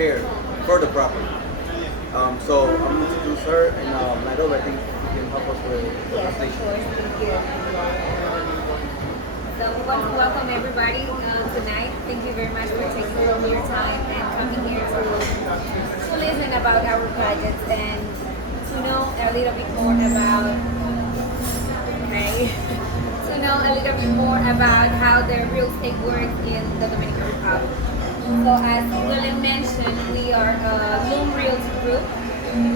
prepared for the property. So I'm going to introduce her, and Nairobi, I think you can help us with the Yes, of presentation. course. Thank you. So we want to welcome everybody tonight. Thank you very much for taking from your time and coming here to listen about our projects and to know a little bit more about to know a little bit more about how the real estate works in the Dominican Republic. So as William mentioned, we are a Loom Realty Group.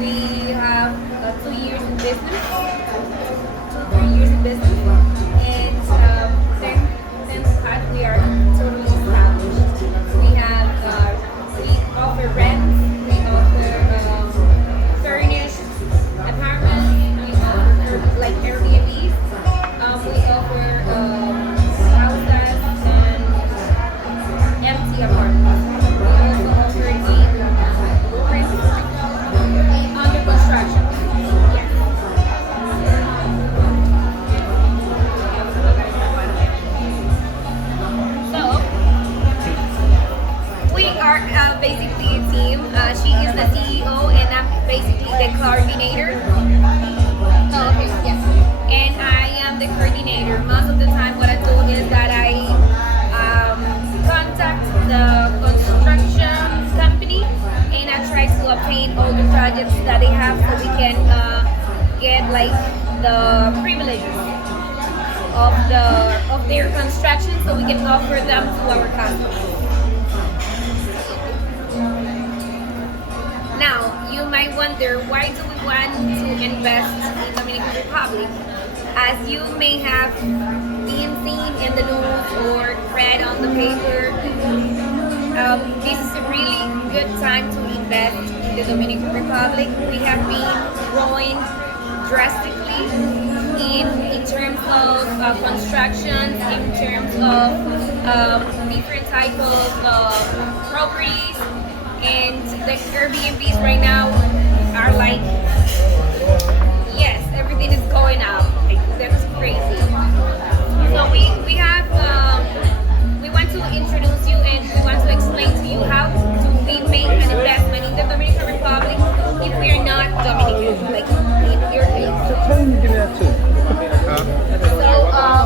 We have 2 years in business, 2, 3 years in business, and then part we are totally established. We offer rents, we offer furnished apartments, we offer like Airbnbs, we offer houses and empty apartments. We also offer the under construction. Yes. So we are basically a team. She is the CEO and I'm basically the coordinator. Oh, okay, yes. And I am the coordinator. Most of the time what I do is that I contact the construction company and I try to obtain all the projects that they have so we can get like the privileges of their construction so we can offer them to our customers. Now, you might wonder, why do we want to invest in Dominican Republic? As you may have been seen in the news or read on the paper, this is a really good time to invest in the Dominican Republic. We have been growing drastically in terms of construction, in terms of different type of properties, and the Airbnbs right now are like, yes, everything is going up. Like, that's crazy. So we have we want to introduce you and we want to explain to you how do we make an investment in the Dominican Republic if we are not Dominican, like in your case. So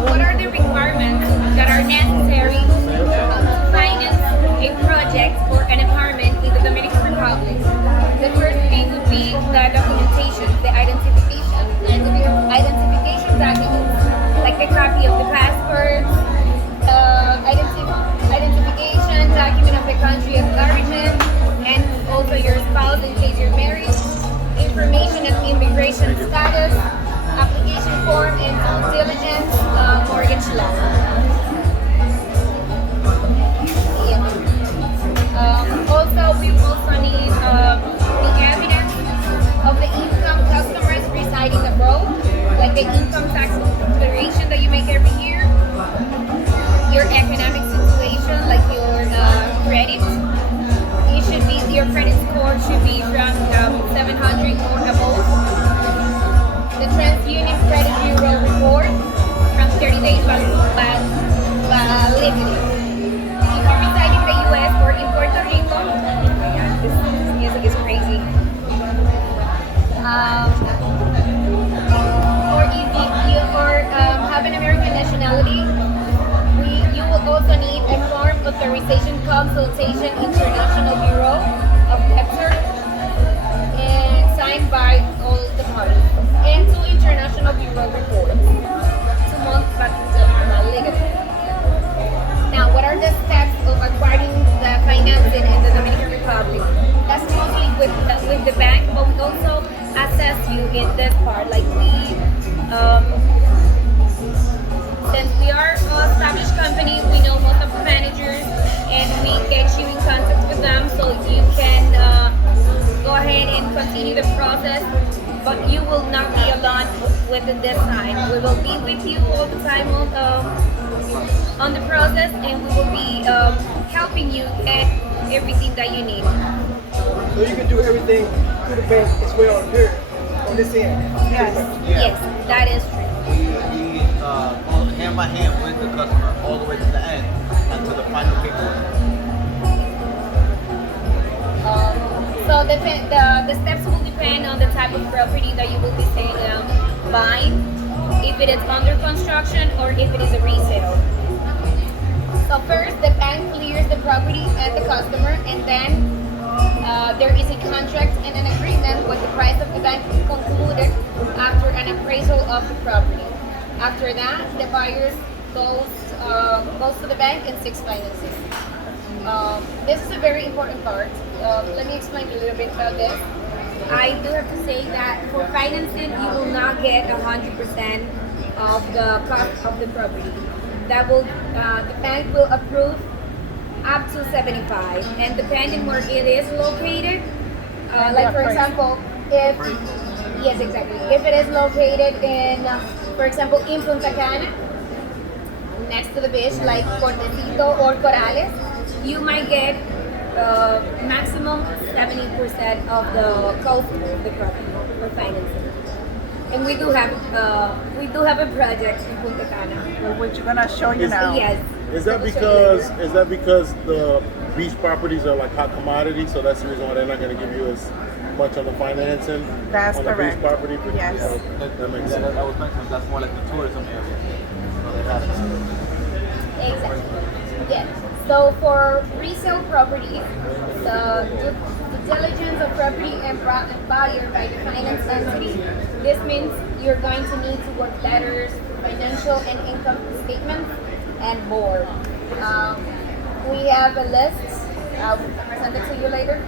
what are the requirements that are necessary to finance a project or an apartment in the Dominican Republic? The first thing would be the documentation, the identification, and the identification documents, like the copy of the passport, identification document of the country of origin, and also your spouse in case you're married, information and immigration status, application form, and due diligence, mortgage loan. Also, we also need the evidence of the income customers residing abroad, like the income tax declaration that you make every year, your economic situation, like your credit. It should be, your credit score should be from 700 or above. The TransUnion Credit Bureau report from 30 days validity. If you reside in the US or in Puerto Rico, oh my god, this music is crazy. Or if you have an American nationality, you will also need a form authorization consultation International Bureau of Capture and signed by all the parties, and 2 International Bureau reports, 2 months validity. Now, what are the steps of acquiring the financing in the Dominican Republic? That's mostly with the bank, but we also assess you in this part. Like since we are an established company, we know most of the managers, and we get you in contact with them so you can go ahead and continue the process. But you will not be alone with this time. We will be with you all the time on the process, and we will be helping you get everything that you need. So you can do everything through the bank as well here on this end. Yes, yes, that is true. We go hand by hand with the customer all the way to the end until the final paperwork. So the steps will depend on the type of property that you will be buying, if it is under construction or if it is a resale. So first, the bank clears the property and the customer, and then there is a contract and an agreement with the price of the bank concluded after an appraisal of the property. After that, the buyer goes to the bank and seeks financing. This is a very important part. Let me explain a little bit about this. I do have to say that for financing, you will not get 100% of the cost of the property. That will the bank will approve up to 75, and depending where it is located, like for example, if yes, exactly, if it is located in, for example, in Punta Cana, next to the beach, like Cortecito or Corales, you might get maximum 70% of the cost of the property for financing. And we do have a project in Punta Cana, which you're gonna show you now. Yes. Is that because the beach properties are like hot commodities, so that's the reason why they're not going to give you as much on the financing That's on correct. the beach property? But Yes. that makes sense. I was mentioning that's more like the tourism area. Exactly. Yes. So for resale properties, the due diligence of property and buyer by the finance entity. This means you're going to need to work letters, financial and income statements, and more. We have a list. I'll present it to you later.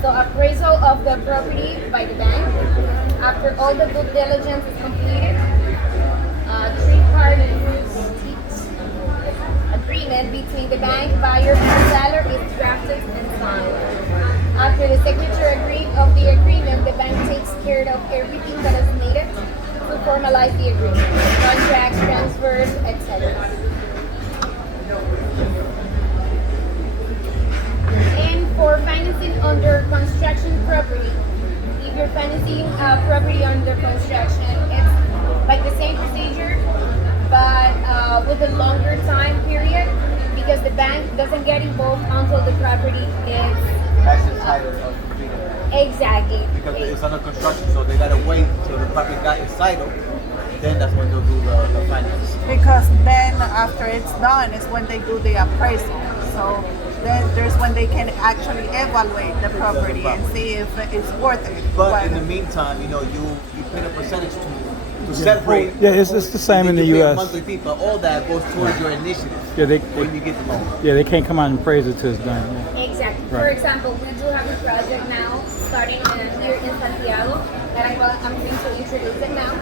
So appraisal of the property by the bank. After all the due diligence is completed, three-party agreement between the bank, buyer, and seller is drafted and signed. After the signature of the agreement, the bank takes care of everything that is needed to formalize the agreement, contracts, transfers, etc. And for financing under construction property, if you're financing property under construction, it's like the same procedure, but with a longer time period, because the bank doesn't get involved until the property is Access title of completed. exactly. Because it's under construction, so they gotta wait till the property got its title. Then that's when they'll do the finance. Because then after it's done is when they do the appraisal. So then there's when they can actually evaluate the property and see if it's worth it. But in the meantime, you pay a percentage to separate. Yeah, it's the same in the You pay a U.S. monthly fee, but all that goes towards your initiative. Yeah, when you get the loan. they can't come out and praise it till it's done. Yeah. Exactly. Right. For example, we do have a project now starting here in Santiago that I'm going to introduce it now.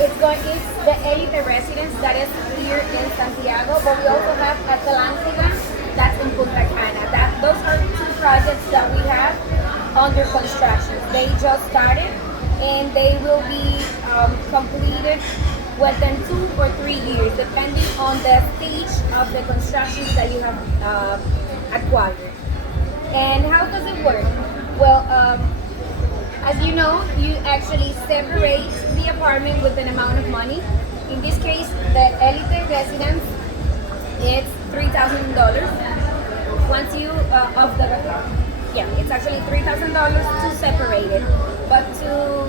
It's the Elite residence that is here in Santiago, but we also have Atlántida that's in Punta Cana. Those are two projects that we have under construction. They just started and they will be completed within 2 or 3 years, depending on the stage of the construction that you have acquired. And how does it work? Well, as you know, you actually separate the apartment with an amount of money. In this case, the Elite residence, it's $3,000. Once you of the it's actually $3,000 to separate it, but to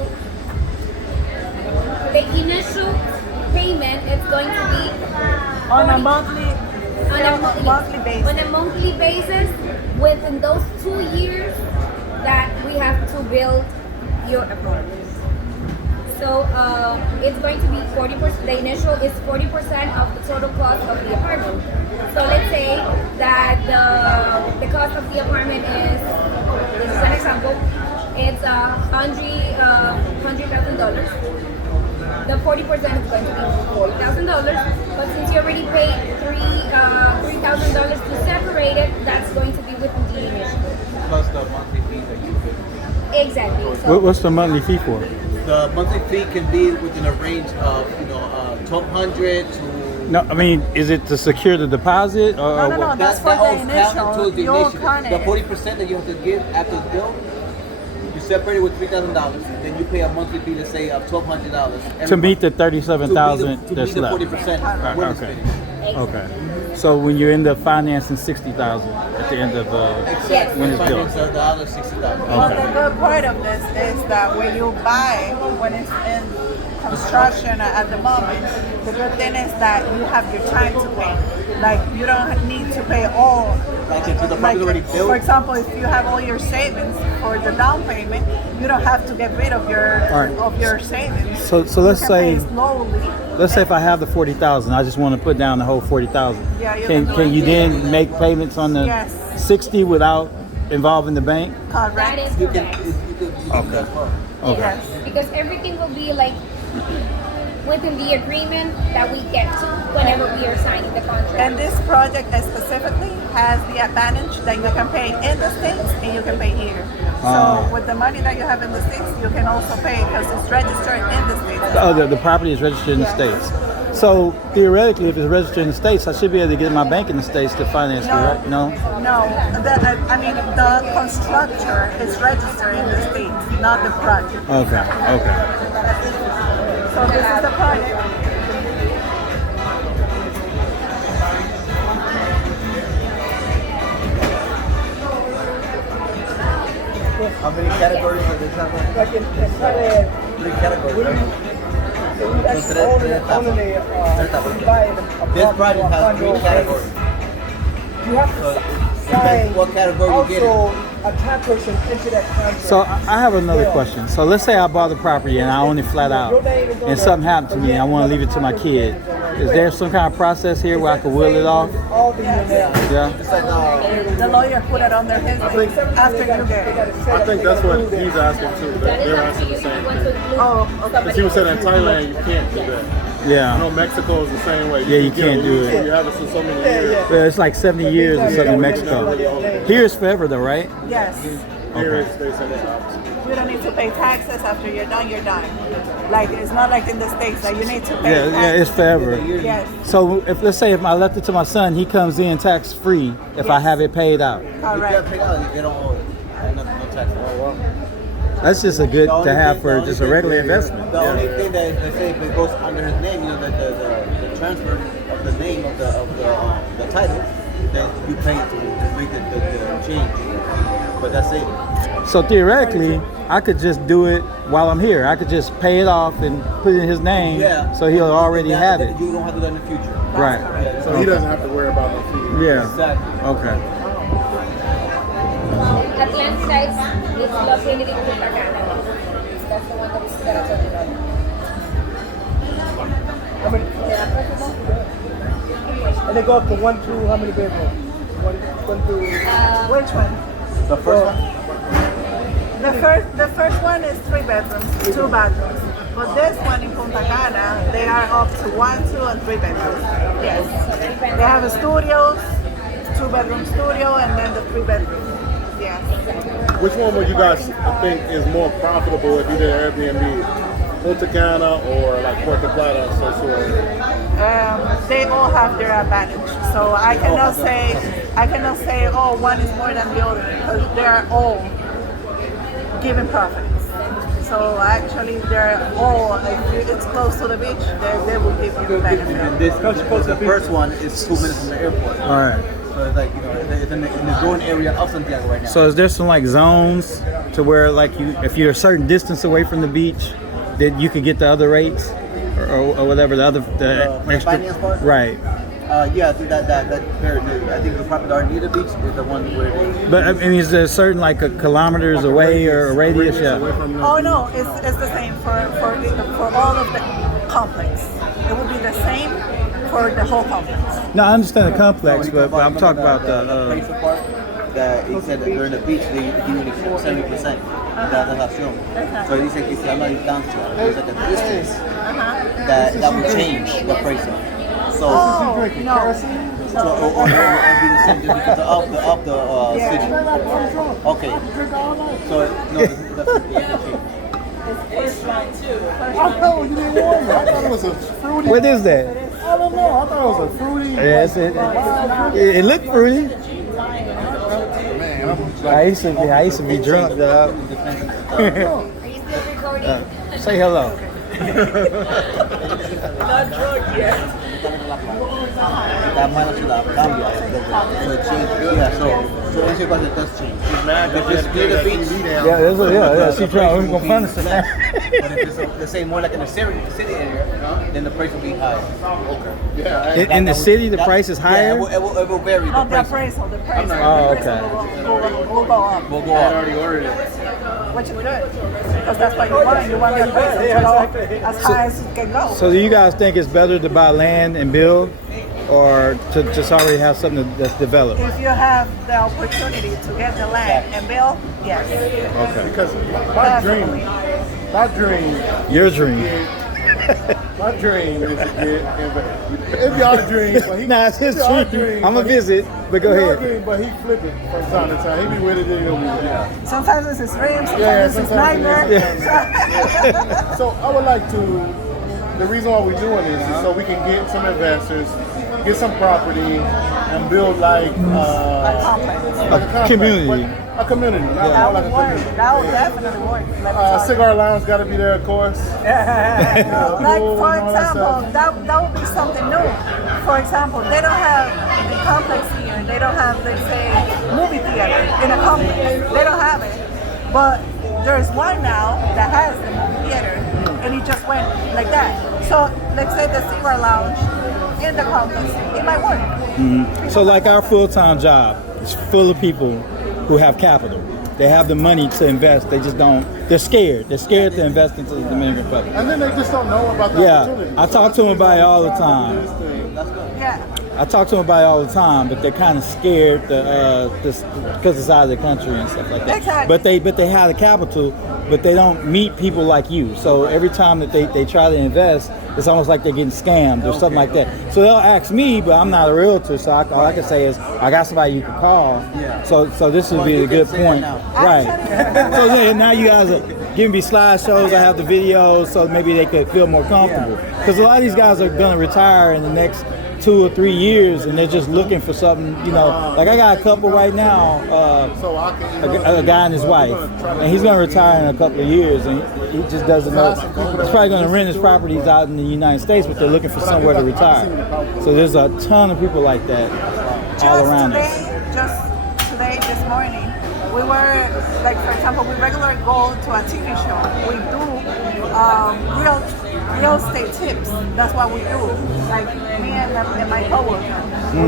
the initial payment, it's going to be on a monthly basis. On a monthly basis, within those 2 years that we have to build your apartment. So it's going to be 40%. The initial is 40% of the total cost of the apartment. So let's say that the cost of the apartment is, this is an example, it's $100,000. The 40% is going to be $40,000. But since you already paid $3,000 to separate it, that's going to be within the initial. Plus the monthly fee that you pay. Exactly. So What's the monthly fee for? The monthly fee can be within a range of $1,200 to. No, I mean, is it to secure the deposit or? No, that's for the all counted initial. towards the You'll initiative. count The it. 40% that you have to give after the bill, you separate it with $3,000. Then you pay a monthly fee to say of $1,200 To meet the 37,000 to that's meet the left. 40% Right, when it's okay. finished. Okay. So when you end up financing 60,000 at the end of Yes. when it's built. Finance the other 60,000. Well, the good part of this is that when you buy, when it's in construction at the moment, the good thing is that you have your time to pay. Like you don't need to pay all. Like if the Like, property already built. for example, if you have all your savings for the down payment, you don't have to get rid of your savings. So let's you can say pay slowly. let's say if I have the 40,000, I just want to put down the whole 40,000. Yeah, you Can can do can it. you then make payments on the Yes. 60 without involving the bank? That Correct. is You can, correct. you can do that as well. Okay. Yes. Because everything will be like within the agreement that we get to whenever we are signing the contract. And this project specifically has the advantage that you can pay in the States and you can pay here. Ah. So with the money that you have in the States, you can also pay because it's registered in the States. Oh, the property is registered in the States. So theoretically, if it's registered in the States, I should be able to get my bank in the States to finance it, right? No? No. I mean, the constructor is registered in the States, not the project. Okay, okay. So this is the project. How many categories are there? Like in Thailand, 3 categories, we right? actually own we buy a This project has 3 categories. You have So to it sign depends what category you get also in. a person into that contract. So I have another question. So let's say I bought the property and I own it flat out, and something happened to me and I want to leave it to my kid. Is there some kind of process here where I can will it off? all the Yeah. It's like, The lawyer put it under his name after you get it. I think that's what he's asking too. That is They're up to asking you the if you same want to thing. include Oh, okay. Because he was saying in Thailand you can't do that. I know Yeah. Mexico is the same way. Yeah, you can can't do it. You have it for so many years. Yeah, it's like 70 years or something in Mexico. Here it's forever though, right? Yes. Here it's they say it's opposite. You don't need to pay taxes after you're done, you're done. Like, it's not like in the States that you need to pay Yeah, yeah, it's taxes. forever. Yes, So if let's say if I left it to my son, he comes in tax free if I Yes. have it paid out. you can't correct. pay out, you don't owe it. No tax. That's just a good The to only have thing- for the only just a thing- regular investment. The only thing that they say if it goes under his name, you know, the transfer of the name of the title, then you pay to make the change. But that's it. So theoretically, I could just do it while I'm here. I could just pay it off and put it in his name, Yeah. so he'll already have it. You don't have to do that in the future. Right. Yeah, So he doesn't have to worry about no fees. Yeah. Exactly. Okay. Atlantic Heights is located in Punta Cana. That's the one that I told you about. How many? And they go up to 1, 2, how many bedrooms? 1, 2. Which one? The first one? The first one is 3 bedrooms, 2 bathrooms. But this one in Punta Cana, they are up to 1, 2, and 3 bedrooms. Yes. They have a studios, 2-bedroom studio, and then the 3 bedrooms. Yes. Which one would you guys think is more profitable if you did Airbnb? Punta Cana or like Puerto Plata or so forth? They all have their advantage. So I cannot say, oh, one is more than the other because they are all giving profits. So actually, they're all, if it's close to the beach, they will give you And benefit. this, the first one is 2 minutes from the airport. All right. So it's like, you know, it's in the growing area of Santiago right now. So is there some like zones to where like you, if you're a certain distance away from the beach, that you could get the other rates or whatever the other For the finance part? Right. Yeah, I think that I think the property that are near the beach is the one where they. But I mean, is there certain like a kilometers away or a radius? Away Yeah. from the Oh no, it's the same for all of the complex. It will be the same for the whole complex. No, I understand the complex, but I'm talking about the the. appraisal part. That he said that during the beach they give you 70% de la tasación. So he said que si habla de distancia, there's like a distance that would change the appraisal. So, Oh no. so or be the same just because of the city. Okay. So no, Oh, you didn't warn me. I thought it was a fruity. What is that? I don't know. I thought it was a fruity. Yes, it looked fruity. Man, I'm I used to be drunk, dog. Are you still recording? Say hello. Está mal la ciudad. cambia. So it changes. Yeah, so ese cosa does change. If it's near the beach, She trying to punish it. but if it's, let's say, more like in the city area, then the price will be higher. Okay. Yeah. In the city, the price is higher? Yeah, it will vary. No, the price. appraisal. The Oh, okay. will go up. Will go I up. already ordered it. Which is good. Because that's what you want. You want the appraisal to go as high as it can go. So do you guys think it's better to buy land and build, or to just already have something that's developed? If you have the opportunity to get the land and build, yes. Okay. Because Definitely. Your dream. my dream is to get. It'd be our dream, but he. Nah, it's his it'd be our dream. I'm but a visit, but go it'd be our ahead. dream, but he flip it from time to time. He be with it, then he'll be with it. Sometimes it's his dream, sometimes Yeah, it's his sometimes nightmare. So I would like to. The reason why we're doing this is so we can get some investors, get some property, and build like a community. but a community. Not That like would a work. community. That would definitely work. Let me tell you. Cigar lounge got to be there, of course. Like for example, that would be something new. For example, they don't have the complex here. They don't have, let's say, movie theater in a complex. They don't have it. But there's one now that has the movie theater, and it just went like that. So let's say the cigar lounge in the complex, it might work. So like our full-time job is full of people who have capital. They have the money to invest. They just don't. They're scared. They're scared to invest into the Dominican Republic. And then they just don't know about the opportunity. Yeah, I talk to them about it all the time. Yeah. I talk to them about it all the time, but they're kind of scared because it's out of the country and stuff like that. Exactly. But they have the capital, but they don't meet people like you. So every time that they try to invest, it's almost like they're getting scammed or something like that. So they'll ask me, but I'm not a realtor, so all I can say is I got somebody you can call. Yeah. So this would be a good point, right? So yeah, now you guys are giving me slideshows. I have the videos, so maybe they could feel more comfortable. Because a lot of these guys are gonna retire in the next 2 or 3 years, and they're just looking for something, like I got a couple right now, a guy and his wife, and he's going to retire in a couple of years, and he just doesn't know. He's probably going to rent his properties out in the United States, but they're looking for somewhere to retire. So there's a ton of people like that all around us. Just today, this morning, we were, like for example, we regularly go to a TV show. We do real estate tips. That's what we do. Like me and my coworker.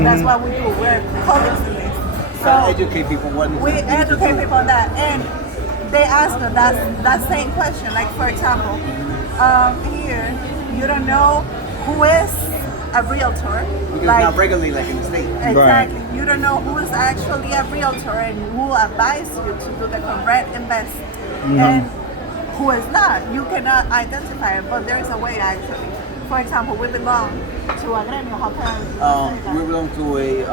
That's what we do. We're colleagues in this. So educate people we educate people on that, and they ask us that same question. Like for example, here you don't know who is a realtor. Because not regularly like in the States. Exactly. Right. You don't know who is actually a realtor and who advises you to do the correct invest and who is not. You cannot identify it, but there is a way actually. For example, we belong to a gremio. How can we belong to a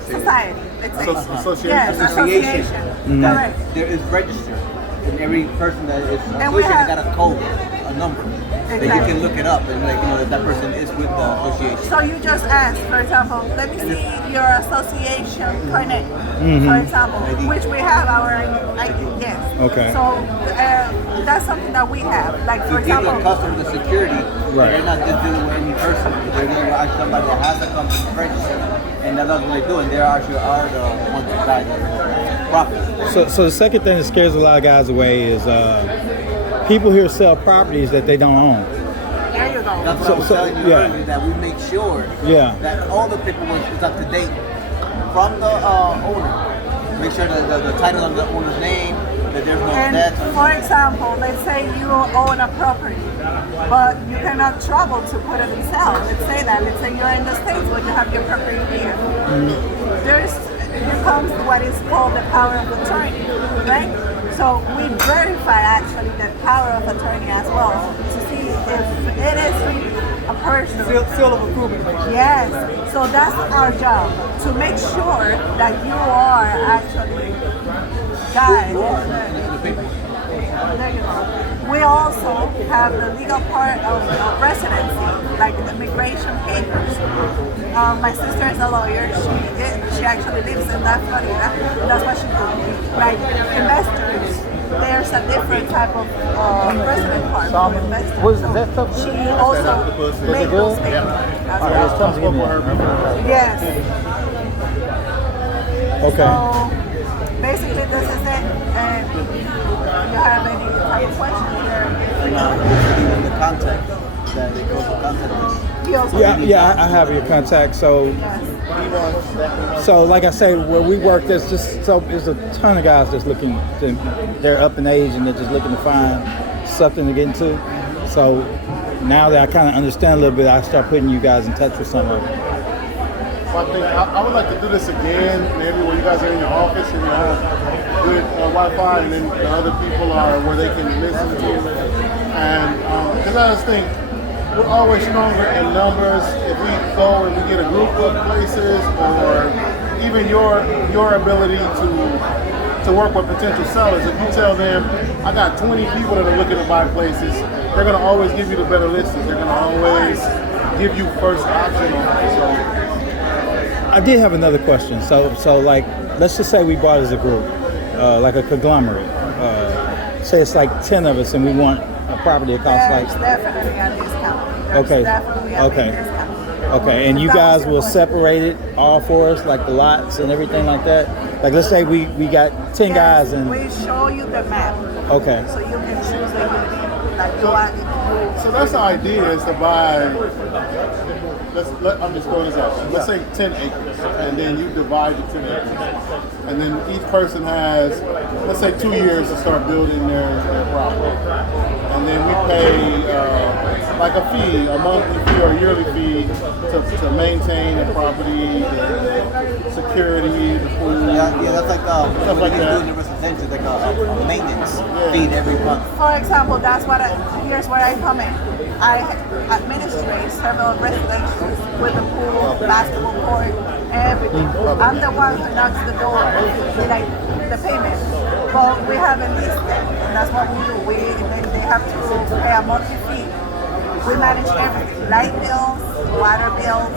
society. Association. Yes, association. Correct. There is registered, and every person that is And we associated have- got a code, a number that you can look it up and that person is with the association. So you just ask, for example, let me see your association connect, for example, which we have our ID, yes. Okay. So that's something that we have. Like for To give the example, customer the security, they're not just dealing with any person. They're dealing with somebody that has a company registered, and that's what they do. And they actually are the ones that guide the profit. So the second thing that scares a lot of guys away is people here sell properties that they don't own. there you go. That's what I was telling you yeah. earlier, that we make sure Yeah. that all the paperwork is up to date from the owner. Make sure that the title on the owner's name, that there's no And debts. for example, let's say you own a property, but you cannot travel to put it in sale. Let's say you're in the States, but you have your property here. Here comes what is called the power of attorney, right? So we verify actually the power of attorney as well to see if it is really a person. Seal of approval. Yes, so that's our job, to make sure that you are actually guys. There you go. We also have the legal part of residency, like the immigration papers. My sister is a lawyer. She actually lives in that Florida. That's what she does. Like investors there's a different type of resident card for investors. What is that stuff? She also makes those papers. As well. Tell me, give me that. Yes. Okay. So basically, this is it. And you have any type of questions there? Even the contact that they go to contact us. He also Yeah, I have your contact. So like I say, where we work, there's a ton of guys that's looking. They're up in age and they're just looking to find something to get into. So now that I kind of understand a little bit, I start putting you guys in touch with some of them. So I think I would like to do this again, maybe when you guys are in your office and you have good Wi-Fi, and then the other people are where they can listen to it. And because I just think we're always stronger in numbers if we go and we get a group of places, or even your ability to work with potential sellers. If you tell them, I got 20 people that are looking to buy places, they're going to always give you the better listings. They're going to always give you first option on it. So I did have another question. So like, let's just say we bought as a group, like a conglomerate. Say it's like 10 of us and we want a property that costs There's like... definitely a discount. There's Okay. definitely a big discount. Okay, and you guys will separate it all for us, like the lots and everything like that? Like let's say we got 10 guys and... We show you the map. Okay. So you can choose a unit. Like you want So that's the idea, is to buy, I'm just throwing this out. Let's say 10 acres, and then you divide the 10 acres. And then each person has, let's say 2 years to start building their property. And then we pay like a fee, a monthly fee or a yearly fee to maintain the property, the security, the food. Yeah, that's like Stuff what like you that. do in the residential, like a maintenance fee every month. For example, that's what here's where I come in. I administrate several residentials with the pool, basketball court, everything. I'm the one who knocks the door, like the payment. But we haven't leased them, and that's what we do. They have to pay a monthly fee. We manage everything: light bills, water bills,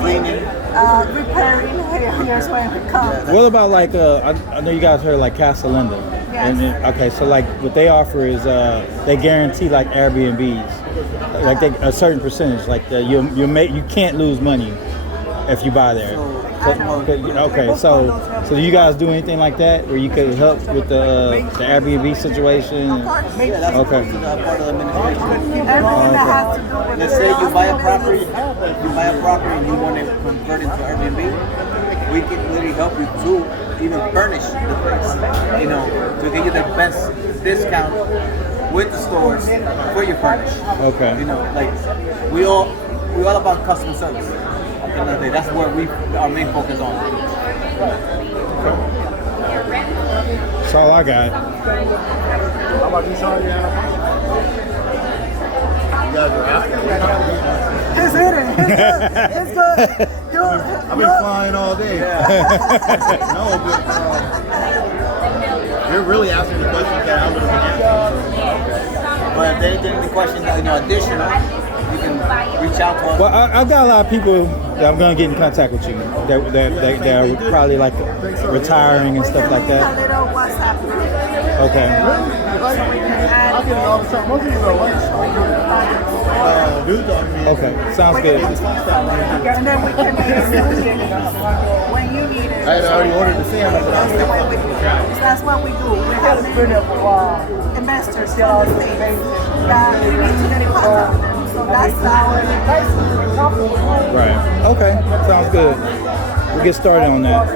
cleaning, repairing. Here's where we come. What about like, I know you guys heard like Casa Linda. Yes. And then, okay, so like what they offer is they guarantee like Airbnbs, like a certain percentage, like you can't lose money if you buy there. Okay, so do you guys do anything like that where you could help with the Airbnb situation? Of course. Yeah, that's Okay. part of the administration. Everything that has to do with Let's say you buy a property, and you want to convert it to Airbnb, we can literally help you to even furnish the place, to get you the best discount with the stores for your furnish. Okay. Like we all about customer service. That's where our main focus on. That's all I got. How about you, Sean? You guys are asking. It's hidden. It's good. I've been flying all day. No, but you're really asking the questions that I would have been answering. But if there's any questions additional, you can reach out to us. Well, I got a lot of people that I'm gonna get in contact with you that are probably like retiring and stuff like A that. little WhatsApp group. Okay. I get it all the time. Most of these are lunch. Dudes on me. Okay. Sounds good. And then we can make a decision when you need it. I had already ordered the sandwich. That's what we do. We have many investors from the States that we need to get in contact with them. So that's our Right. Okay. Sounds good. We'll get started on that.